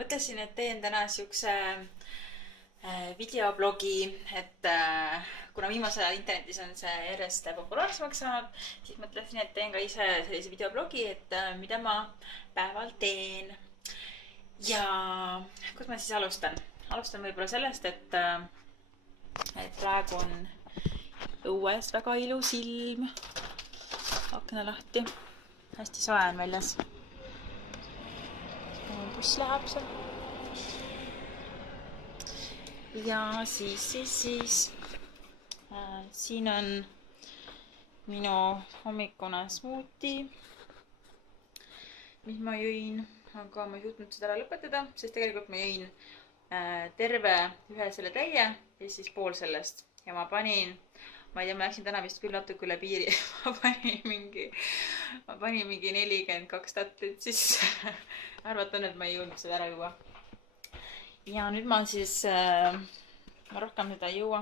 mõtlesin, et teen täna siukse videoblogi, et kuna viimasel ajal internetis on see järjest populaarsemaks saanud, siis mõtlesin, et teen ka ise sellise videoblogi, et mida ma päeval teen. Ja kus ma siis alustan? Alustan võib-olla sellest, et praegu on õues väga ilus ilm. Akna lahti. Hästi soe on väljas. Buss läheb seal. Ja siis siin on minu hommikune smoothie, mis ma jõin, aga ma ei suutnud seda ära lõpetada, sest tegelikult ma jõin terve ühe selle täie ja siis pool sellest. Ja ma panin, ma ei tea, ma läksin täna vist küll natuke üle piiri. ma panin mingi 42 tatlit, siis arvatan, et ma ei jõudnud seda ära juua. Ja nüüd ma siis, ma rohkem seda ei jõua.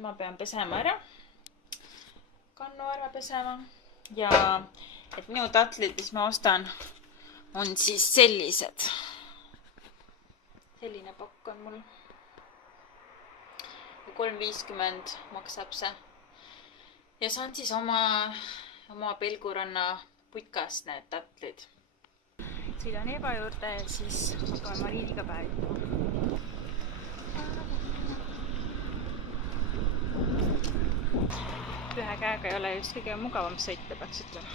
Ma pean pesema ära. Kannu ära pesema. Ja et minu tatlid, mis ma ostan, on siis sellised. Selline pakk on mul. 3,50 maksab see. Ja saan siis oma Pelguranna putkast need tatlid. Sõidan Eeva juurde ja siis hakkame Mariiniga päevitama. Ühe käega ei ole just kõige mugavam sõita, peaks ütlema.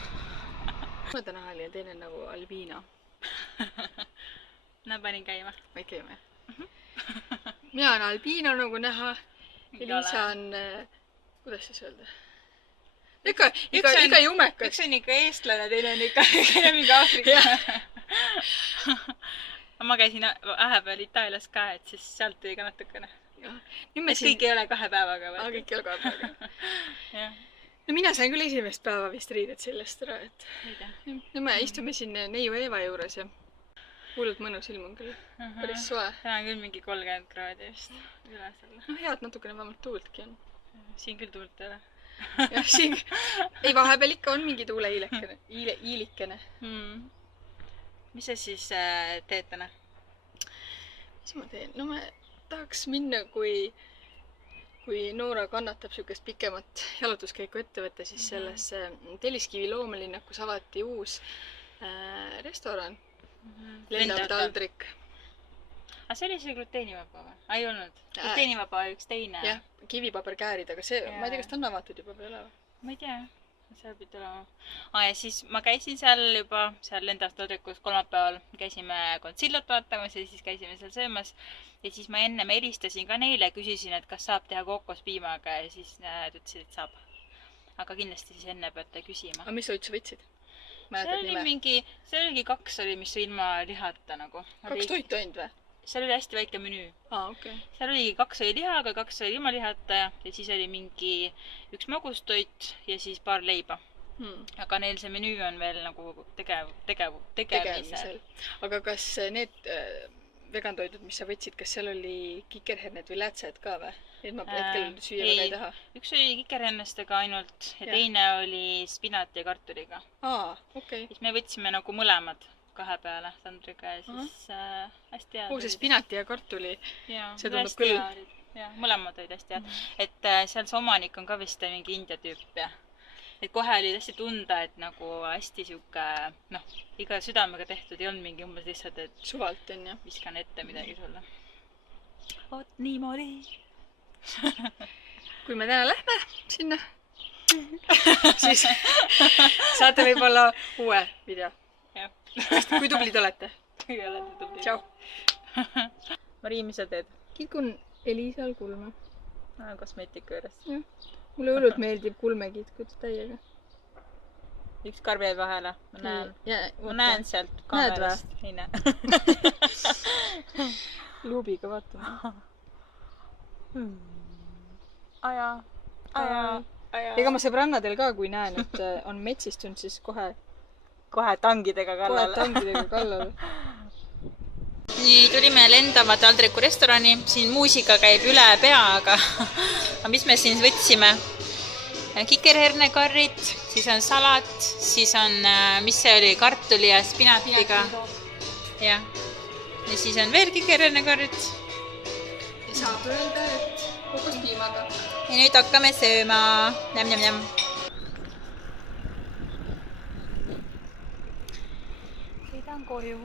Ma täna oli ja teine nagu Albiina. No panin käima. Võid käima, jah? Mina on Albiina nagu näha. Elisa on, kuidas siis öelda? Ikka jumekas. Üks on ikka eestlane, teine on ikka mingi Aafrika. Ma käisin vahepeal Itaalias ka, et siis sealt tuli ka natukene. Kõik ei ole 2 päevaga. Aga kõik ei ole 2 päevaga. No mina sain küll esimest päeva vist riided sellest ära, et no me istume siin neiu Eeva juures ja hullult mõnus ilm on küll. Päris soe. Täna on küll mingi 30 kraadi vist üle selle. No head natukene vähemalt tuultki on. Siin küll tuult ei ole. Jah, siin ei vahepeal ikka on mingi tuule iilikene. Mis sa siis teed täna? Mis ma teen? No ma tahaks minna, kui Noora kannatab sükest pikemat jalutuskäiku ette võtta, siis selles Telliskivi loomelinnakus avati uus restoran. Lendav taldrik. Aga see oli see gluteenivaba või? Ei olnud. Gluteenivaba oli üks teine. Jah, kivipaberkäärid, aga see, ma ei tea, kas ta on avatud juba peale või? Ma ei tea. Seal pidi olema. Ja siis ma käisin seal juba, seal lendav taldrikus kolmapäeval. Käisime Godzillat vaatamas ja siis käisime seal söömas. Ja siis ma enne helistasin ka neile ja küsisin, et kas saab teha kokospiimaga ja siis nad ütlesid, et saab. Aga kindlasti siis enne peate küsima. Aga mis sa üldse võtsid? See oligi 2 oli, mis ilma lihata nagu. 2 toitu ainult või? Seal oli hästi väike menüü. Okay. Seal oligi 2 oli lihaga, 2 oli ilma lihata ja siis oli mingi 1 magustoit ja siis paar leiba. Aga neil see menüü on veel nagu tegemisel. Aga kas need vegantoidud, mis sa võtsid, kas seal oli kikerherned või lätsed ka või? Et ma hetkel süüa väga ei taha. Üks oli kikerhennestega ainult ja teine oli spinati ja kartuliga. Okay. Siis me võtsime nagu mõlemad 2 peale tandriga ja siis hästi hea. See spinati ja kartuli. See tundub küll. Ja, mõlemad olid hästi hea. Et seal see omanik on ka vist mingi India tüüp ja. Et kohe oli hästi tunda, et nagu hästi siuke, iga südamega tehtud ei olnud mingi umbes lihtsalt, et suvalt on jah. Viskan ette midagi sulle. Oot niimoodi. Kui me täna lähme sinna, siis saate võib-olla uue video. Kui tublid olete. Kui olete tublid. Tšau. Marii, mis sa teed? Kilkun Elisal kulme. Kosmeetika juures. Mulle õlut meeldib kulmekitkud täiega. Üks karv jäi vahele. Ma näen sealt kaamerast. Ei näe. Luubiga vaatame. Aja. Ega ma sõbrannadel ka, kui näen, et on metsistunud, siis kohe tangidega kallal. Nii, tulime lendava taldriku restorani. Siin muusika käib üle pea, aga mis me siin võtsime? Kikerhernekarrid, siis on salat, siis on, mis see oli, kartuli ja spinatiga. Jah. ja siis on veelgi kernekord. Ja saab öelda, et kokospiimaga. Ja nüüd hakkame sööma. Näm. Sõidan koju.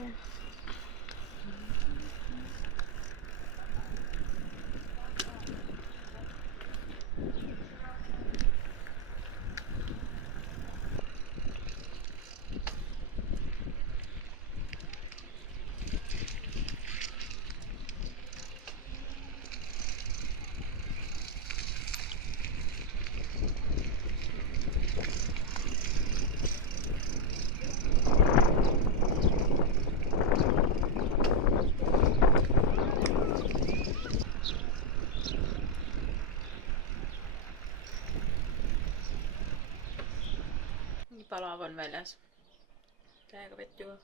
Nii palav on väljas. Täiega vett juba.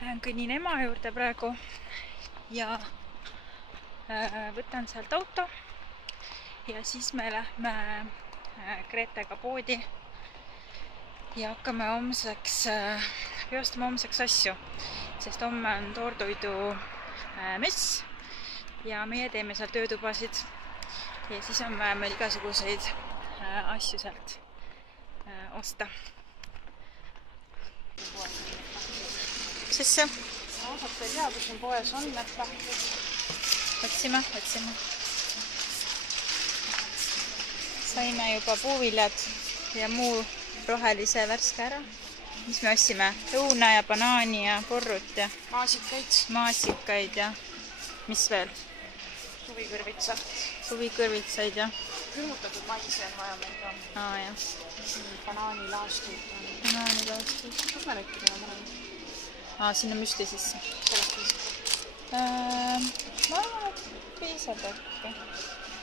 Lähen kõnnin ema juurde praegu ja võtan sealt auto ja siis me lähme Gretega poodi ja hakkame homseks, ostama homseks asju, sest homme on toortoidu mess ja meie teeme seal töötubasid ja siis on meil igasuguseid asju sealt osta. Mis asja? Ausalt ei tea, kus siin poes on, et lahti. Otsime. Saime juba puuviljad ja muu rohelise värske ära. Mis me ostsime? Õuna ja banaani ja porrut ja maasikaid ja mis veel? Suvikõrvitsaid ja Külmutatud maisi on vaja meil ka. Jah. Banaanilaastid. Kus me neid pidame mõnema? Sinna müsli sisse. Sellest viis. Ma arvan, et piisab äkki.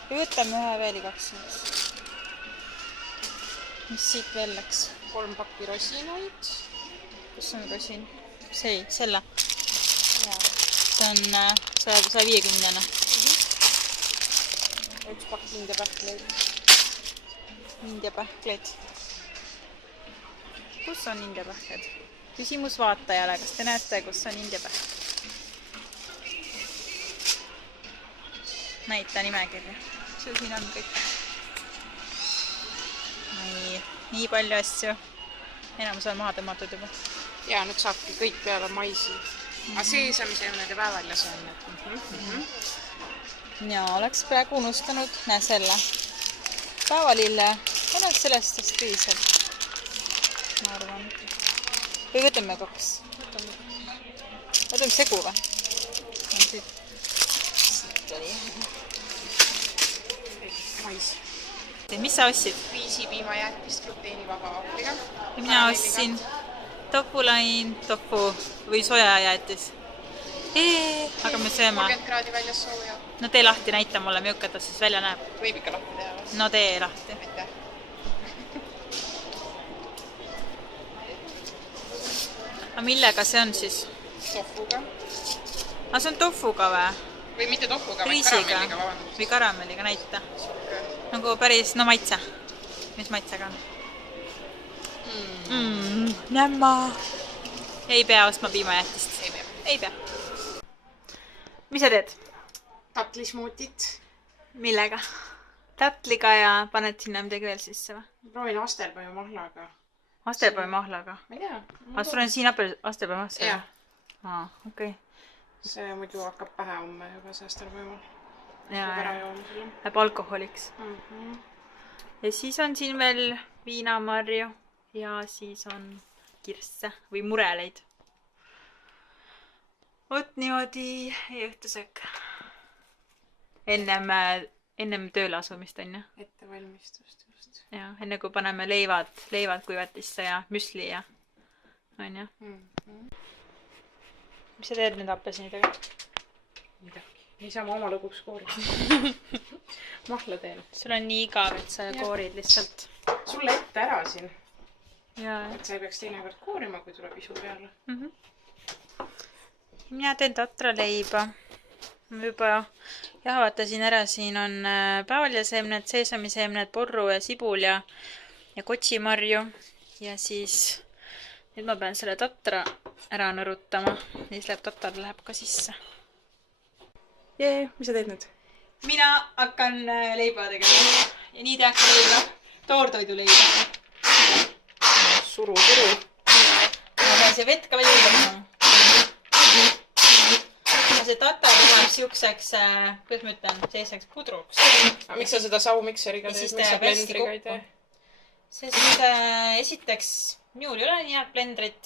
Või võtame ühe veel igaks juhuks. Mis siit veel läks? 3 pakki rosinaid. Kus on rosin? Selle. Jaa. See on 150-ne. 1 pakk indiapähkleid. Indiapähkleid. Kus on indiapähkled? Küsimus vaatajale, kas te näete, kus on indiapähkled? Näita nimekirja. See siin on kõik. Nii palju asju. Enamus on maha tõmmatud juba. Ja nüüd saabki kõik peale maisi. Aga seesamiseemned ja päevaljas on. Ja oleks praegu unustanud selle päevalille. Oleks sellest piisab. Ma arvan. Või võtame 2? Võtame segu või? Siit oli. Mais. Mis sa ostsid? Riisipiimajäätist gluteenivaba vahvliga. Mina ostsin topulain, tofu või sojajäätis. Aga me sööme. 30 kraadi väljas sooja. No tee lahti, näita mulle, milline ta siis välja näeb. Võib ikka lahti teha. No tee lahti. Aitäh. Aga millega see on siis? Tofuga. Aga see on tofuga või? Või mitte tofuga, vaid Riisiga. karamelliga, vabandust. Või karamelliga, näita. Nagu päris, no maitse. Mis maitsega on? Nämma. Ei pea ostma piimajäätist. Ei pea. Mis sa teed? Tatlismuutit. Millega? Tatliga ja paned sinna midagi veel sisse või? Proovin astelpõi mahlaga. Astelpõi mahlaga? Ma ei tea. Aga sul on siin astelpõi mahla? Jah. Okei. See muidu hakkab pähe homme juba see astelpõi mahl. Jaa. Läheb alkoholiks. Ja siis on siin veel viinamarju ja siis on kirsse või mureleid. Vot niimoodi õhtusöök. Ennem tööle asumist on ju. Ettevalmistust just. Ja, enne kui paneme leivad kuivatisse ja müsli ja on ju. Mis sa teed nüüd apelsinidega? Midagi. Niisama oma lõbuks koorid. Mahla teen. Sul on nii igav, et sa koorid lihtsalt. Sulle ette ära siin. Jaa. Et sa ei peaks teinekord koorima, kui tuleb isu peale. mina teen tatraleiba. Ma juba jahvatasin ära, siin on päevaljaseemned, seesamiseemned, porru ja sibul ja kotsimarju. Ja siis nüüd ma pean selle tatra ära nõrutama. Ja siis tatar läheb ka sisse. Jee, mis sa teed nüüd? Mina hakkan leiba tegema. Ja nii tehakse leiba. Toortoiduleiba. Suru. Ma pean see vett ka veel juurde panema. Ja see tatar tuleb siukseks, kuidas ma ütlen, selliseks pudruks. Miks sa seda saumikseriga Ja siis teed? Miks sa ta hästi blendriga ei kokku. tee? Sest esiteks minul ei ole nii head blendrit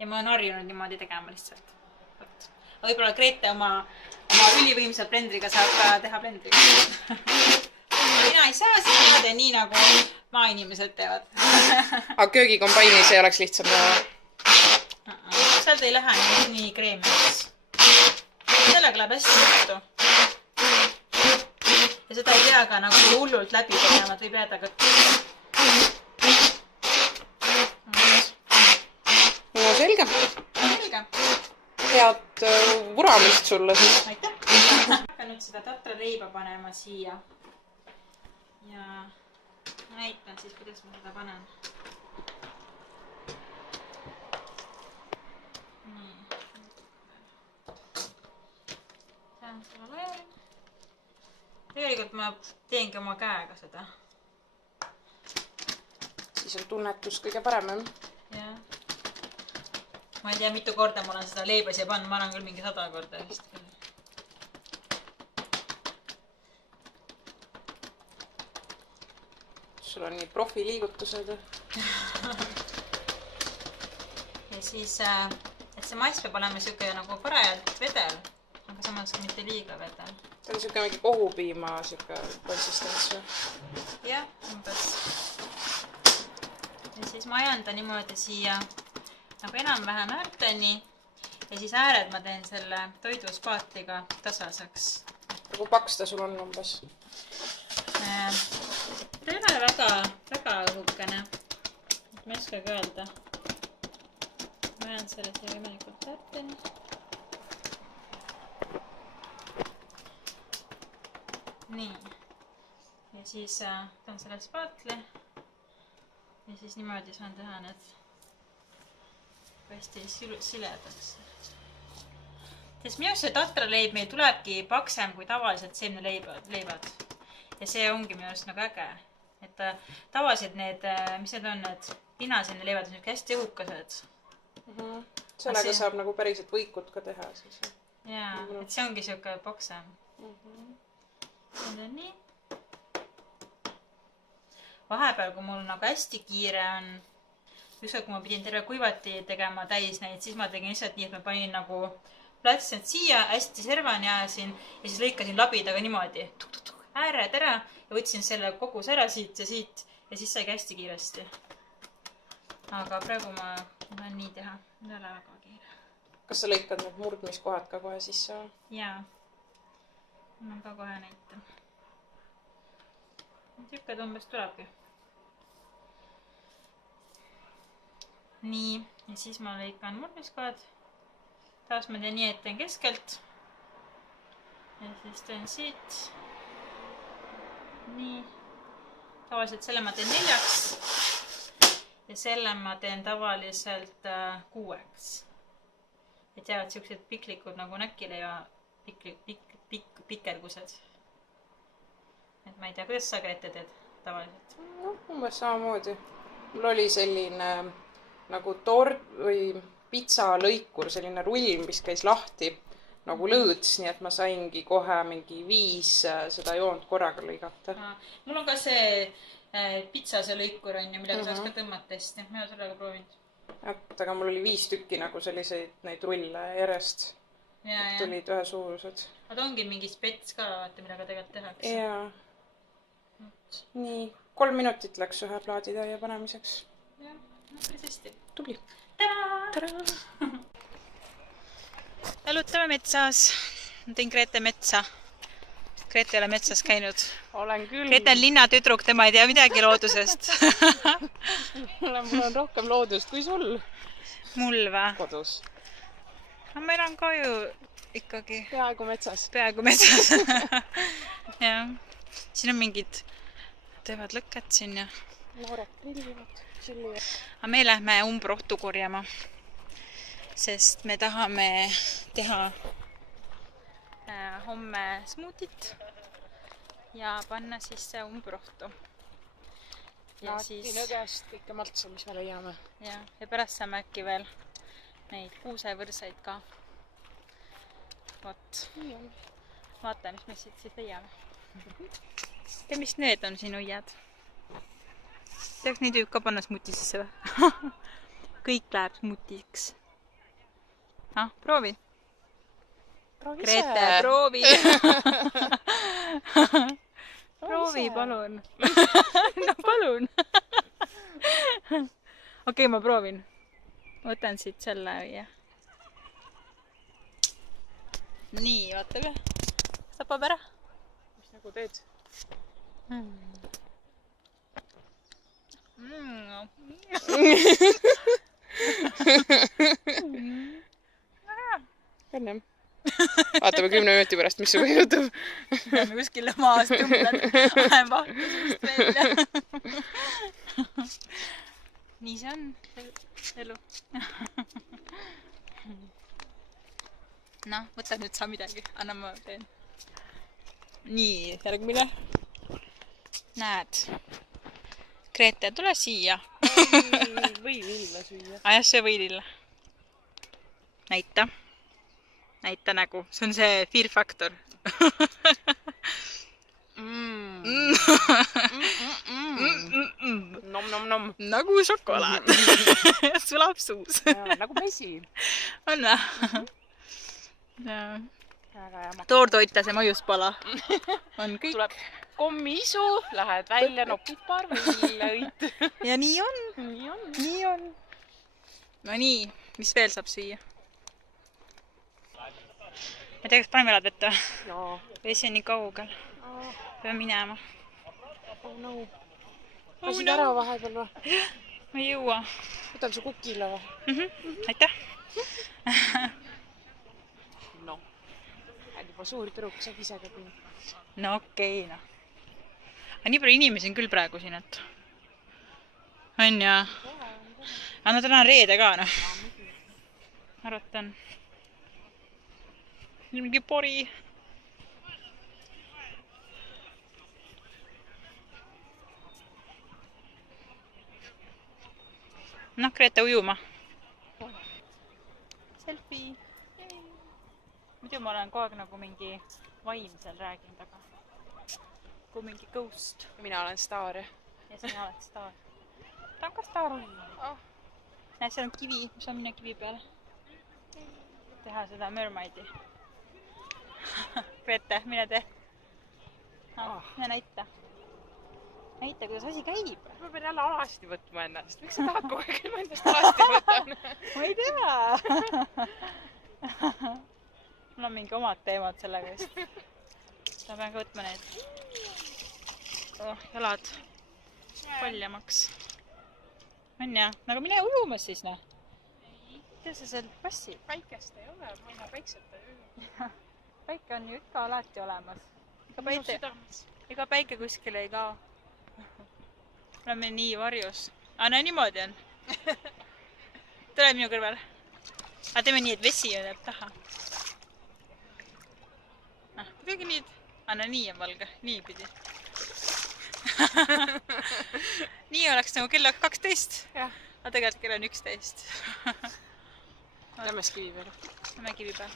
ja ma olen harjunud niimoodi tegema lihtsalt. Aga võib-olla Grete oma ülivõimsat blendriga saab ka teha blendriga. Mina ei saa, siis mina teen nii, nagu maainimesed teevad. Aga köögikombainis ei oleks lihtsam teha? Sealt ei lähe nii kreemiks. Sellega läheb hästi juttu. Ja seda ei pea ka nagu hullult läbi tegema, et võib jääda ka No selge. selge. Head vuramist sulle siis. Aitäh! Hakkan nüüd seda tatraleiba panema siia. Ja näitan siis, kuidas ma seda panen. Nii. Saan seda laiali. Tegelikult ma teengi oma käega seda. Siis on tunnetus kõige parem, jah? Ja. Ma ei tea, mitu korda ma olen seda leiba siia pannud. Ma olen küll mingi 100 korda vist küll. Sul on nii profiliigutused. Ja siis, et see mass peab olema siuke nagu parajalt vedel, aga samas mitte liiga vedel. See on siuke mingi kohupiima siuke konsistents või? Jah, umbes. Ja siis ma ajan ta niimoodi siia nagu enam-vähem äärteni ja siis ääred ma teen selle toiduspaatliga tasaseks. Nagu paks ta sul on umbes? Ta ei ole väga õhukene. Ma ei oskagi öelda. Ma ajan selle siia võimalikult äärteni. Nii. Ja siis toon selle spaatli. Ja siis niimoodi saan teha need hästi siledaks. Sest minu see tatraleib meil tulebki paksem kui tavaliselt seemneleivad. Ja see ongi minu arust nagu äge. Et tavaliselt need, mis need on, need linaseemneleivad on hästi õhukased. Sellega saab nagu päriselt võikut ka teha siis. Jaa, et see ongi siuke paksem. Nii. Vahepeal, kui mul nagu hästi kiire on, ükskord, kui ma pidin terve kuivati tegema täis neid, siis ma tegin lihtsalt nii, et ma panin nagu platsid siia, hästi servani ajasin ja siis lõikasin labidaga niimoodi ääred ära ja võtsin selle kogus ära siit ja siis saigi hästi kiiresti. Aga praegu ma tahan nii teha, ei ole väga kiire. Kas sa lõikad need murdmiskohad ka kohe sisse? Jaa, ma ka kohe näitan. Siuke umbes tulebki. Nii, ja siis ma lõikan murdmiskohad. Taas ma teen nii, et teen keskelt. Ja siis teen siit. Nii. Tavaliselt selle ma teen 4. Ja selle ma teen tavaliselt 6. Et jäävad siuksed piklikud nagu näkkileiva pikergused. Et ma ei tea, kuidas sa Grete teed tavaliselt? No, umbes samamoodi. Mul oli selline nagu tort või pitsalõikur, selline rull, mis käis lahti nagu lõõts, nii et ma saingi kohe mingi 5 seda joont korraga lõigata. Mul on ka see pitsa see lõikur on ju, millega saaks ka tõmmata hästi. Ma ei ole sellega proovinud. Aga mul oli 5 tükki nagu selliseid neid rulle järjest. Tulid ühe suurused. Aga ongi mingi spets ka, vaata, millega tegelikult tehakse. Jaa. Nii, 3 minutit läks ühe plaaditäie panemiseks. Jah, päris hästi. Tubli. Tada! Jalutame metsas. Ma tõin Grete metsa. Grete ei ole metsas käinud. Olen küll. Grete on linnatüdruk, tema ei tea midagi loodusest. Mul on rohkem loodust kui sul. Mul või? Kodus. aga ma elan ka ju ikkagi peaaegu metsas. peaaegu metsas. jah. siin on mingid teevad lõket siin ja. Noored grillivad, chillivad. aga me lähme umbrohtu korjama. Sest me tahame teha homme smuutit ja panna sisse umbrohtu. Ja Laati nõgest kõike maltsu, mis me leiame. Ja pärast saame äkki veel neid kuusevõrsaid ka. Vot. Vaata, mis me siit siis leiame. Ja mis need on sinu õied? Teaks neid võib ka panna smuuti sisse või? Kõik läheb smuutiks. Proovi. Grete, proovi. Proovi, palun. No palun. Okei, ma proovin. Võtan siit selle õie. Nii, vaata. Sapab ära. Mis nagu teed? Õnnem. Vaatame 10 minuti pärast, mis suga juhtub. Lähme kuskile maas tõmblen. Lähen vahtusest välja. Nii see on elu. Noh, võta nüüd sa midagi. Anna ma teen. Nii, järgmine. Näed. Grete, tule siia. Või lilla süüa. Jah, see või lilla. Näita. Näita nägu. See on see Fear Factor. Nom. Nagu šokolaad. Sulab suus. Nagu mesi. On või? Väga hea. Toortoita see mõjuspala. On kõik. Tuleb kommiisu, lähed välja, nopid paar lillõid. Ja nii on. Nii on. No nii, mis veel saab süüa? Ma tea, kas paneme jalad vette? Jaa. Vesi on nii kaugel. Peame minema. Oh no. Lasid ära vahepeal või? Ma ei jõua. Võtan su kukile või? Aitäh. No. On juba suur tüdruk, saab ise ka pinna. No okei, noh. Aga nii palju inimesi on küll praegu siin, et... On ja... Aga no täna on reede ka, noh. Arvatan. Mingi pori. Noh, Grete ujuma. Selfie. Muidu ma olen kogu aeg nagu mingi vaimsel rääginud, aga kui mingi ghost. Mina olen staar. Ja sina oled staar. Ta on ka staar. Näe, seal on kivi. Ma saan minna kivi peale. Teha seda mermaidi. Grete, mine tee. Mine näita. Näita, kuidas asi käib. Ma pean jälle alasti võtma ennast. Miks sa tahad kogu aeg ma endast alasti võtan? Ma ei tea. Mul on mingi omad teemad sellega vist. Ma pean ka võtma need jalad paljamaks. On ja? Aga mine ujumas siis, noh. Tea sa seal passid? Päikest ei ole, ma ei päikseta ju. Päike on ju ikka alati olemas. Ega päike kuskile ei kao. Oleme nii varjus. No niimoodi on. Tule minu kõrval. Aga teeme nii, et vesi on jääb taha. Kuidagi nii, no nii on valge. Nii pidi. Nii oleks nagu kell 12. Aga tegelikult kell on 11. Lähme kivi peale. Lähme kivi peale.